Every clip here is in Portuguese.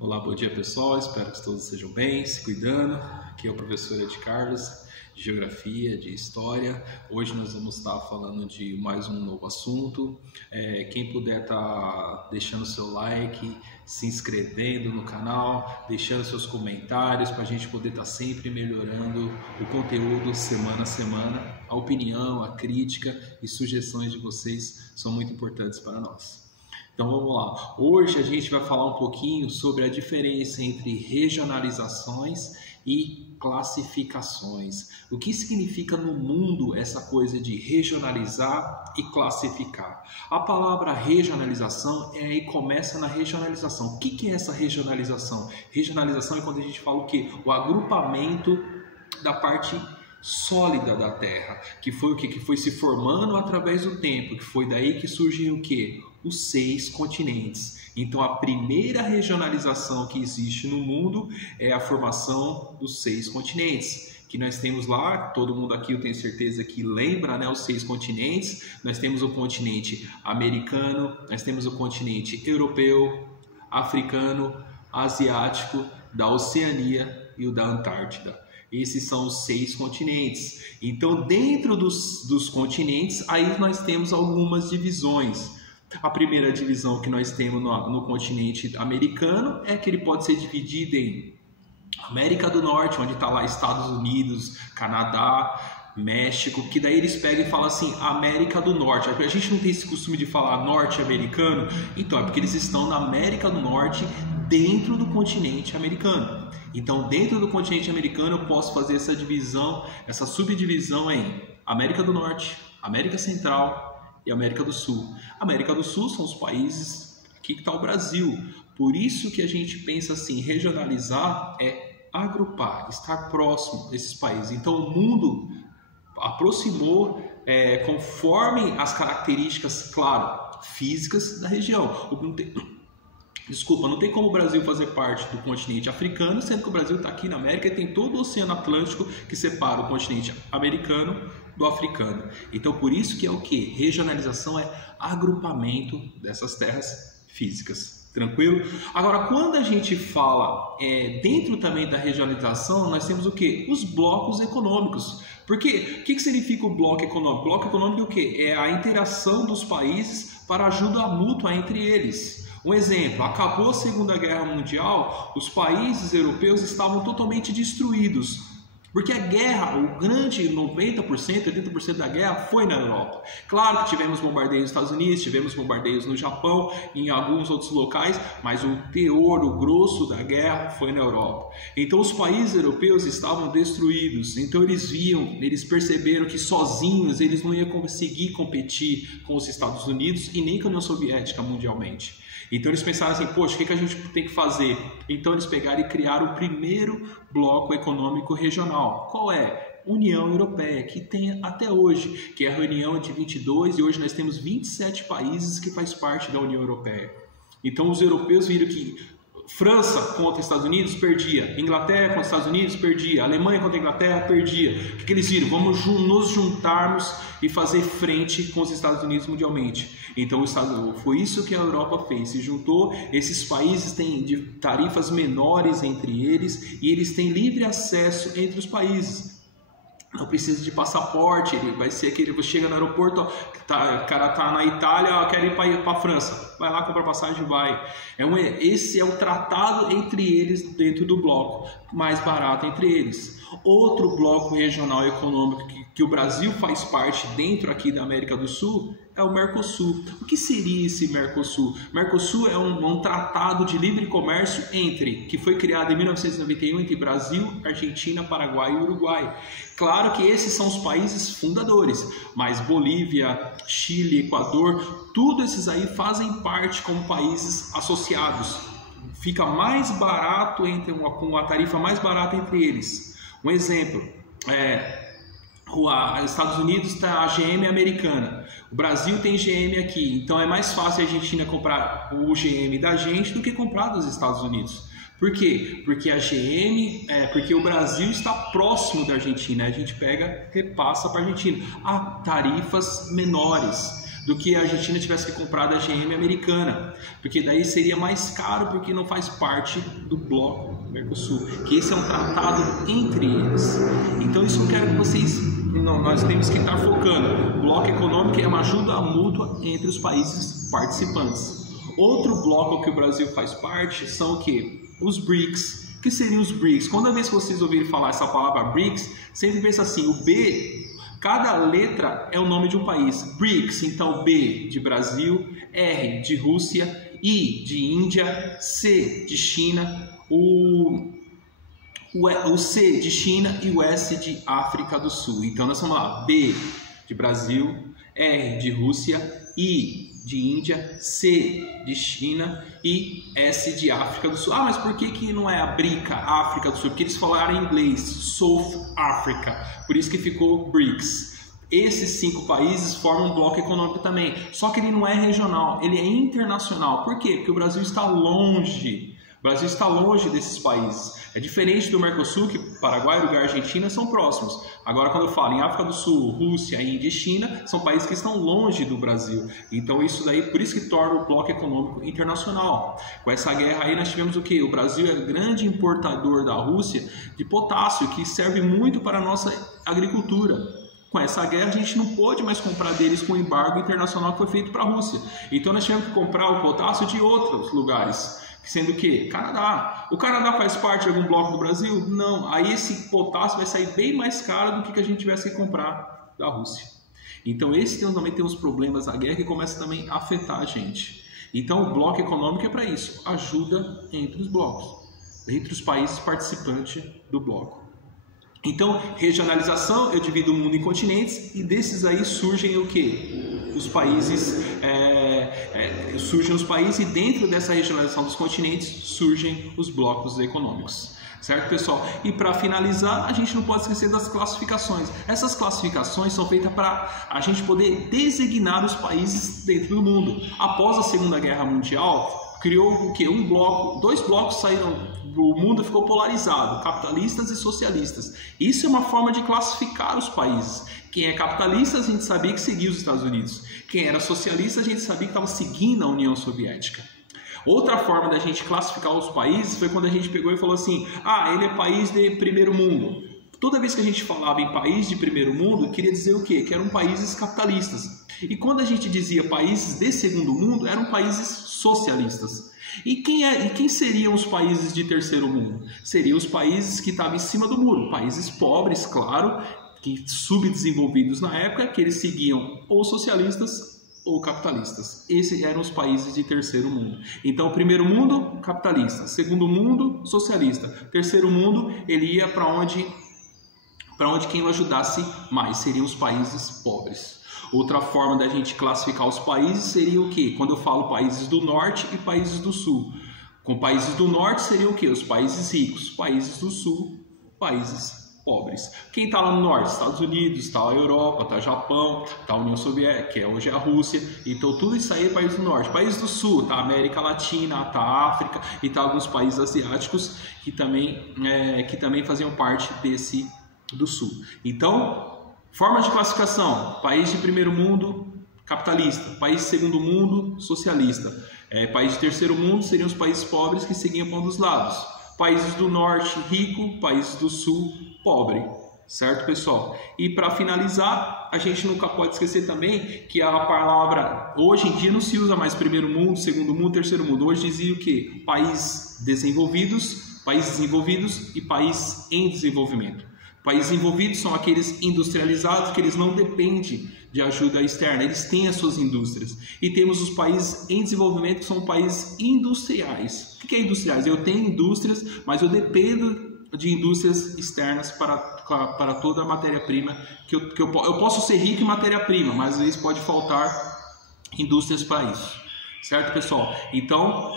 Olá, bom dia pessoal, espero que todos estejam bem, se cuidando. Aqui é o professor Ed Carlos, de Geografia, de História. Hoje nós vamos estar falando de mais um novo assunto. Quem puder estar deixando seu like, se inscrevendo no canal, deixando seus comentários para a gente poder estar sempre melhorando o conteúdo semana a semana. A opinião, a crítica e sugestões de vocês são muito importantes para nós. Então vamos lá, hoje a gente vai falar um pouquinho sobre a diferença entre regionalizações e classificações. O que significa no mundo essa coisa de regionalizar e classificar? A palavra regionalização começa na regionalização. O que é essa regionalização? Regionalização é quando a gente fala o quê? O agrupamento da parte sólida da Terra, que foi o que foi se formando através do tempo, que foi daí que surgem o que? Os 6 continentes. Então a primeira regionalização que existe no mundo é a formação dos 6 continentes, que nós temos lá, todo mundo aqui eu tenho certeza que lembra, né, os 6 continentes. Nós temos o continente americano, nós temos o continente europeu, africano, asiático, da Oceania e o da Antártida. Esses são os 6 continentes. Então, dentro dos continentes, aí nós temos algumas divisões. A primeira divisão que nós temos no continente americano é que ele pode ser dividido em América do Norte, onde está lá Estados Unidos, Canadá, México, que daí eles pegam e falam assim, América do Norte. A gente não tem esse costume de falar norte-americano, então é porque eles estão na América do Norte, dentro do continente americano. Então, dentro do continente americano, eu posso fazer essa divisão, essa subdivisão em América do Norte, América Central e América do Sul. América do Sul são os países, aqui que está o Brasil. Por isso que a gente pensa assim, regionalizar é agrupar, estar próximo desses países. Então, o mundo aproximou conforme as características, claro, físicas da região. Desculpa, não tem como o Brasil fazer parte do continente africano, sendo que o Brasil está aqui na América e tem todo o Oceano Atlântico que separa o continente americano do africano. Então, por isso que é o que? Regionalização é agrupamento dessas terras físicas. Tranquilo? Agora, quando a gente fala dentro também da regionalização, nós temos o que? Os blocos econômicos. Porque o que significa o bloco econômico? O bloco econômico é o que? É a interação dos países para ajuda mútua entre eles. Um exemplo, acabou a Segunda Guerra Mundial, os países europeus estavam totalmente destruídos. Porque a guerra, o grande 90%, 80% da guerra foi na Europa. Claro que tivemos bombardeios nos Estados Unidos, tivemos bombardeios no Japão, em alguns outros locais, mas o teor, o grosso da guerra foi na Europa. Então os países europeus estavam destruídos, então eles perceberam que sozinhos eles não iam conseguir competir com os Estados Unidos e nem com a União Soviética mundialmente. Então eles pensaram assim, poxa, o que a gente tem que fazer? Então eles pegaram e criaram o primeiro bloco econômico regional. Qual é? União Europeia, que tem até hoje, que é a reunião de 22 e hoje nós temos 27 países que faz parte da União Europeia. Então os europeus viram que França contra Estados Unidos, perdia. Inglaterra contra Estados Unidos, perdia. Alemanha contra Inglaterra, perdia. O que eles viram? Vamos nos juntarmos e fazer frente com os Estados Unidos mundialmente. Então, foi isso que a Europa fez. Se juntou, esses países têm tarifas menores entre eles e eles têm livre acesso entre os países. Não precisa de passaporte, ele vai ser aquele que chega no aeroporto, o cara tá na Itália, quer ir para a França, vai lá, compra passagem e vai. Esse é o tratado entre eles dentro do bloco, mais barato entre eles. Outro bloco regional econômico que o Brasil faz parte dentro aqui da América do Sul é o Mercosul. O que seria esse Mercosul? Mercosul é um tratado de livre comércio que foi criado em 1991 entre Brasil, Argentina, Paraguai e Uruguai. Claro que esses são os países fundadores, mas Bolívia, Chile, Equador, tudo esses aí fazem parte como países associados. Fica mais barato com uma tarifa mais barata entre eles. Um exemplo, os Estados Unidos está a GM americana, o Brasil tem GM aqui, então é mais fácil a Argentina comprar o GM da gente do que comprar dos Estados Unidos. Por quê? Porque porque o Brasil está próximo da Argentina, a gente repassa para a Argentina a tarifas menores. do que a Argentina tivesse que comprar da GM americana, porque daí seria mais caro porque não faz parte do bloco Mercosul, que esse é um tratado entre eles. Então isso eu quero que vocês, nós temos que estar focando. O bloco econômico é uma ajuda mútua entre os países participantes. Outro bloco que o Brasil faz parte são o quê? Os BRICS. O que seriam os BRICS? Quando vez que vocês ouvirem falar essa palavra BRICS, sempre pensa assim, o B, cada letra é o nome de um país. BRICS, então B de Brasil, R de Rússia, I de Índia, C de China, o C de China e o S de África do Sul. Então nós vamos lá, B de Brasil, R de Rússia, I de Índia, C de China e S de África do Sul. Ah, mas por que não é a BRICA, África do Sul? Porque eles falaram em inglês, South Africa, por isso que ficou BRICS. Esses 5 países formam um bloco econômico também, só que ele não é regional, ele é internacional. Por quê? Porque o Brasil está longe. O Brasil está longe desses países. É diferente do Mercosul, que Paraguai, Uruguai e Argentina são próximos. Agora, quando eu falo em África do Sul, Rússia, Índia e China, são países que estão longe do Brasil. Então, isso daí, por isso que torna o bloco econômico internacional. Com essa guerra aí, nós tivemos o quê? O Brasil é grande importador da Rússia de potássio, que serve muito para a nossa agricultura. Com essa guerra, a gente não pôde mais comprar deles com o embargo internacional que foi feito para a Rússia. Então, nós tivemos que comprar o potássio de outros lugares. Sendo que Canadá. O Canadá faz parte de algum bloco do Brasil? Não. Aí esse potássio vai sair bem mais caro do que a gente tivesse que comprar da Rússia. Então esse também tem os problemas da guerra que começa também a afetar a gente. Então o bloco econômico é para isso. Ajuda entre os blocos. Entre os países participantes do bloco. Então, regionalização, eu divido o mundo em continentes e desses aí surgem o quê? Os países, surgem os países e dentro dessa regionalização dos continentes surgem os blocos econômicos. Certo, pessoal? E para finalizar, a gente não pode esquecer das classificações. Essas classificações são feitas para a gente poder designar os países dentro do mundo. Após a Segunda Guerra Mundial, criou o quê? Um bloco, 2 blocos saíram. O mundo ficou polarizado, capitalistas e socialistas. Isso é uma forma de classificar os países. Quem é capitalista, a gente sabia que seguia os Estados Unidos. Quem era socialista, a gente sabia que estava seguindo a União Soviética. Outra forma da gente classificar os países foi quando a gente pegou e falou assim, ele é país de primeiro mundo. Toda vez que a gente falava em país de primeiro mundo, queria dizer o quê? Que eram países capitalistas. E quando a gente dizia países de segundo mundo, eram países socialistas. E quem seriam os países de terceiro mundo? Seriam os países que estavam em cima do muro, países pobres, claro, que subdesenvolvidos na época, que eles seguiam ou socialistas ou capitalistas. Esses eram os países de terceiro mundo. Então, primeiro mundo, capitalista. Segundo mundo, socialista. Terceiro mundo, ele ia para onde quem o ajudasse mais, seriam os países pobres. Outra forma da gente classificar os países seria o quê? Quando eu falo países do norte e países do sul. Com países do norte seriam o quê? Os países ricos. Países do sul, países pobres. Quem está lá no norte? Estados Unidos, está a Europa, está o Japão, está a União Soviética, que hoje é a Rússia. Então tudo isso aí é país do norte. País do sul, está a América Latina, está a África e está alguns países asiáticos que também faziam parte desse do sul. Então, formas de classificação: país de primeiro mundo, capitalista; país de segundo mundo, socialista; país de terceiro mundo seriam os países pobres que seguiam para um dos lados; países do norte, rico; países do sul, pobre. Certo, pessoal? E para finalizar, a gente nunca pode esquecer também que a palavra, hoje em dia não se usa mais primeiro mundo, segundo mundo, terceiro mundo. Hoje dizia o quê? Países desenvolvidos e país em desenvolvimento. Países envolvidos são aqueles industrializados que eles não dependem de ajuda externa, eles têm as suas indústrias. E temos os países em desenvolvimento que são países industriais. O que é industriais? Eu tenho indústrias, mas eu dependo de indústrias externas para toda a matéria-prima. Eu posso ser rico em matéria-prima, mas às vezes pode faltar indústrias para isso. Certo, pessoal? Então,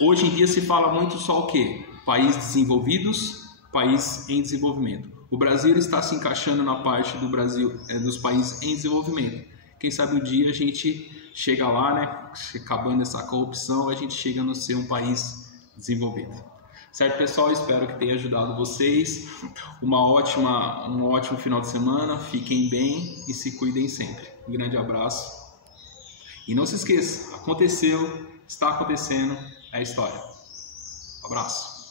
hoje em dia se fala muito só o quê? Países desenvolvidos, país em desenvolvimento. O Brasil está se encaixando na parte do Brasil, dos países em desenvolvimento. Quem sabe um dia a gente chega lá, né? Acabando essa corrupção, a gente chega no ser um país desenvolvido. Certo, pessoal? Espero que tenha ajudado vocês. Um ótimo final de semana. Fiquem bem e se cuidem sempre. Um grande abraço. E não se esqueça, aconteceu, está acontecendo, é história. Um abraço.